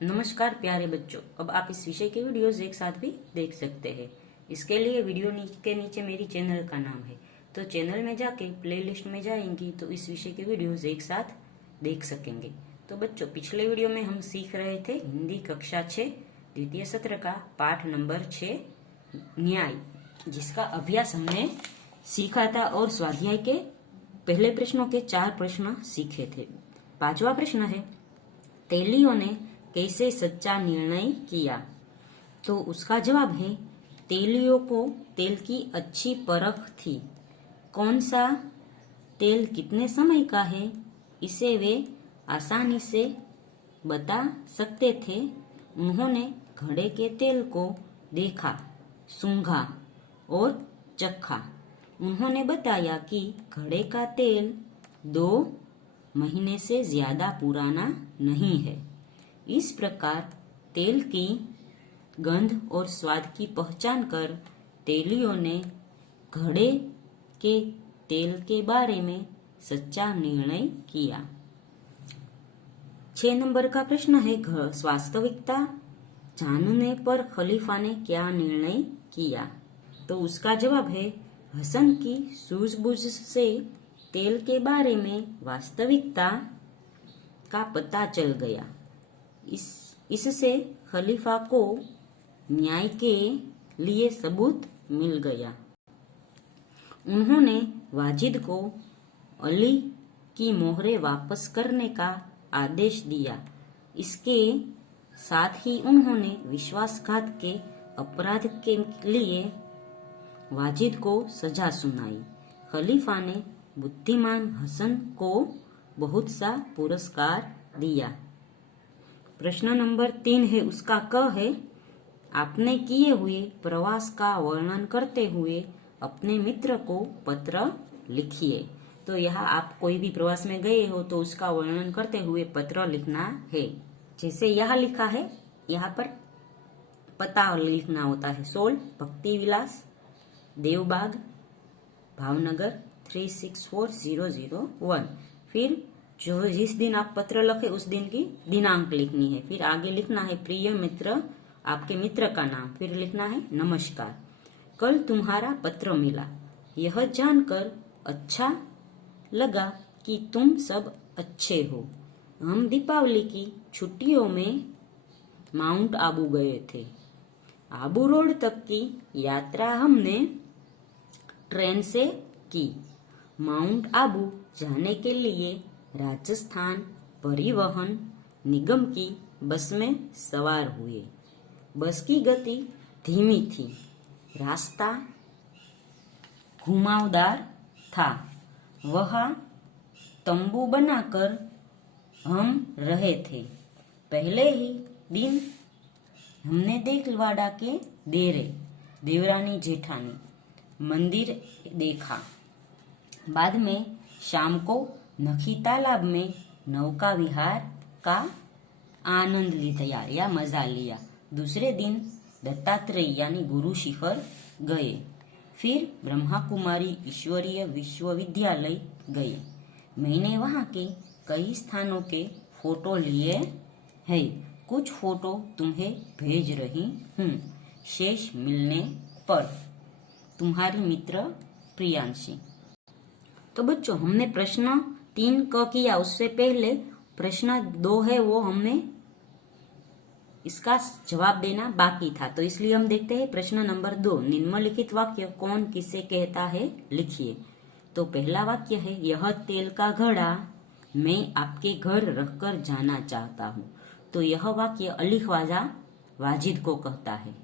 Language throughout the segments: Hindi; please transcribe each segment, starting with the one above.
नमस्कार प्यारे बच्चों, अब आप इस विषय के वीडियोस एक साथ भी देख सकते हैं। इसके लिए वीडियो के नीचे मेरी चैनल का नाम है, तो चैनल में जाके प्लेलिस्ट में जाएंगी तो इस विषय के वीडियोस एक साथ देख सकेंगे। तो बच्चों, पिछले वीडियो में हम सीख रहे थे हिंदी कक्षा 6 द्वितीय सत्र का पाठ नंबर 6 न्याय, जिसका अभ्यास हमने सीखा था और स्वाध्याय के पहले प्रश्नों के 4 प्रश्न सीखे थे। 5वां प्रश्न है, तेलियों ने कैसे सच्चा निर्णय किया? तो उसका जवाब है, तेलियों को तेल की अच्छी परख थी। कौन सा तेल कितने समय का है, इसे वे आसानी से बता सकते थे। उन्होंने घड़े के तेल को देखा, सूंघा और चखा। उन्होंने बताया कि घड़े का तेल 2 महीने से ज्यादा पुराना नहीं है। इस प्रकार तेल की गंध और स्वाद की पहचान कर तेलियों ने घड़े के तेल के बारे में सच्चा निर्णय किया। 6 नंबर का प्रश्न है, वास्तविकता जानने पर खलीफा ने क्या निर्णय किया? तो उसका जवाब है, हसन की सूझबूझ से तेल के बारे में वास्तविकता का पता चल गया। इससे खलीफा को न्याय के लिए सबूत मिल गया। उन्होंने वाजिद को अली की मोहरें वापस करने का आदेश दिया। इसके साथ ही उन्होंने विश्वासघात के अपराध के लिए वाजिद को सजा सुनाई। खलीफा ने बुद्धिमान हसन को बहुत सा पुरस्कार दिया। प्रश्न नंबर 3 है, उसका क है, आपने किए हुए प्रवास का वर्णन करते हुए अपने मित्र को पत्र लिखिए। तो यहाँ आप कोई भी प्रवास में गए हो तो उसका वर्णन करते हुए पत्र लिखना है। जैसे यहाँ लिखा है, यहाँ पर पता लिखना होता है, 16 भक्ति विलास, देवबाग, भावनगर 364001। फिर जो जिस दिन आप पत्र लिखे उस दिन की दिनांक लिखनी है। फिर आगे लिखना है प्रिय मित्र, आपके मित्र का नाम। फिर लिखना है नमस्कार, कल तुम्हारा पत्र मिला। यह जानकर अच्छा लगा कि तुम सब अच्छे हो। हम दीपावली की छुट्टियों में माउंट आबू गए थे। आबू रोड तक की यात्रा हमने ट्रेन से की। माउंट आबू जाने के लिए राजस्थान परिवहन निगम की बस में सवार हुए। बस की गति धीमी थी, रास्ता घुमावदार था। वहां तंबू बनाकर हम रहे थे। पहले ही दिन हमने देलवाड़ा के देवरानी जेठानी मंदिर देखा। बाद में शाम को नखी तालाब में नौका विहार का आनंद लिया या मजा लिया। दूसरे दिन दत्तात्रेय यानी गुरु शिखर गए। फिर ब्रह्मा कुमारी ईश्वरीय विश्वविद्यालय गए। मैंने वहां के कई स्थानों के फोटो लिए हैं। कुछ फोटो तुम्हें भेज रही हूँ। शेष मिलने पर, तुम्हारी मित्र प्रियांशी। तो बच्चों, हमने प्रश्न 3 क किया, उससे पहले प्रश्न 2 है वो हमने इसका जवाब देना बाकी था। तो इसलिए हम देखते हैं प्रश्न नंबर 2, निम्नलिखित वाक्य कौन किसे कहता है, लिखिए। तो पहला वाक्य है, यह तेल का घड़ा मैं आपके घर रखकर जाना चाहता हूँ। तो यह वाक्य अली ख्वाजा वाजिद को कहता है।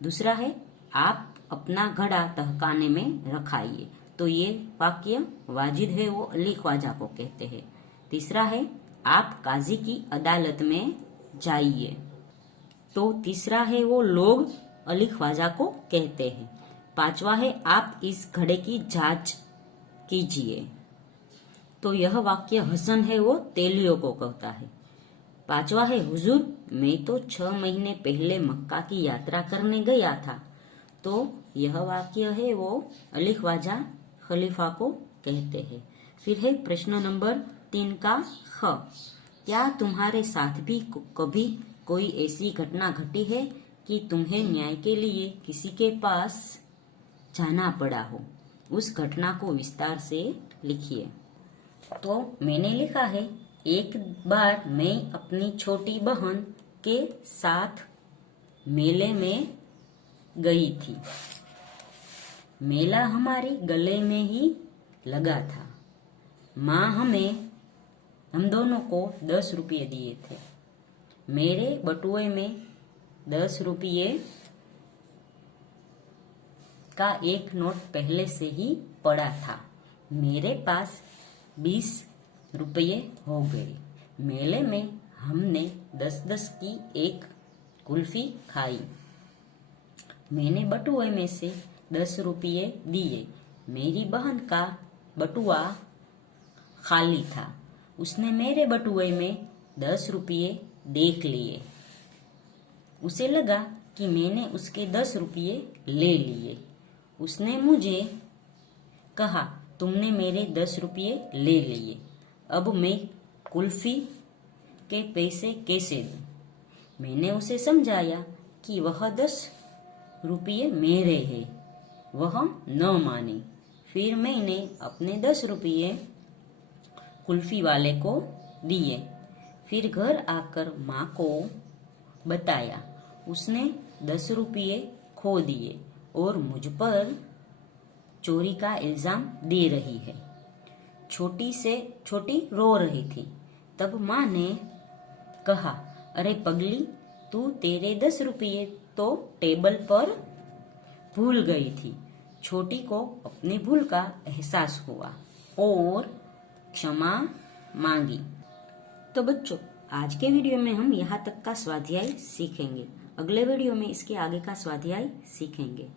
दूसरा है, आप अपना घड़ा तहखाने में रखाइए। तो ये वाक्य वाजिद है वो अली ख्वाजा को कहते हैं। तीसरा है, आप काजी की अदालत में जाइए। तो तीसरा है वो लोग अली ख्वाजा को कहते हैं। 5वां है, आप इस घड़े की जांच कीजिए। तो यह वाक्य हसन है वो तेलियों को कहता है। 5वां है, हुजूर मैं तो 6 महीने पहले मक्का की यात्रा करने गया था। तो यह वाक्य है वो अली ख्वाजा खलीफा को कहते हैं। फिर है प्रश्न नंबर 3 का ख। क्या तुम्हारे साथ भी कभी कोई ऐसी घटना घटी है कि तुम्हें न्याय के लिए किसी के पास जाना पड़ा हो? उस घटना को विस्तार से लिखिए। तो मैंने लिखा है, एक बार मैं अपनी छोटी बहन के साथ मेले में गई थी। मेला हमारे गले में ही लगा था। माँ हम दोनों को 10 रुपये दिए थे। मेरे बटुए में 10 रुपये का एक नोट पहले से ही पड़ा था। मेरे पास 20 रुपये हो गए। मेले में हमने 10-10 की एक कुल्फी खाई। मैंने बटुए में से 10 रुपये दिए। मेरी बहन का बटुआ खाली था। उसने मेरे बटुए में 10 रुपये देख लिए। उसे लगा कि मैंने उसके 10 रुपये ले लिए। उसने मुझे कहा, तुमने मेरे 10 रुपये ले लिए, अब मैं कुल्फी के पैसे कैसे दूं? मैंने उसे समझाया कि वह 10 रुपये मेरे हैं। वह न मानी। फिर मैंने अपने 10 रुपये कुल्फी वाले को दिए। फिर घर आकर माँ को बताया। उसने 10 रुपये खो दिए और मुझ पर चोरी का इल्जाम दे रही है। छोटी से छोटी रो रही थी। तब माँ ने कहा, अरे पगली, तू तेरे 10 रुपये तो टेबल पर भूल गई थी। छोटी को अपनी भूल का एहसास हुआ और क्षमा मांगी। तो बच्चों, आज के वीडियो में हम यहाँ तक का स्वाध्याय सीखेंगे। अगले वीडियो में इसके आगे का स्वाध्याय सीखेंगे।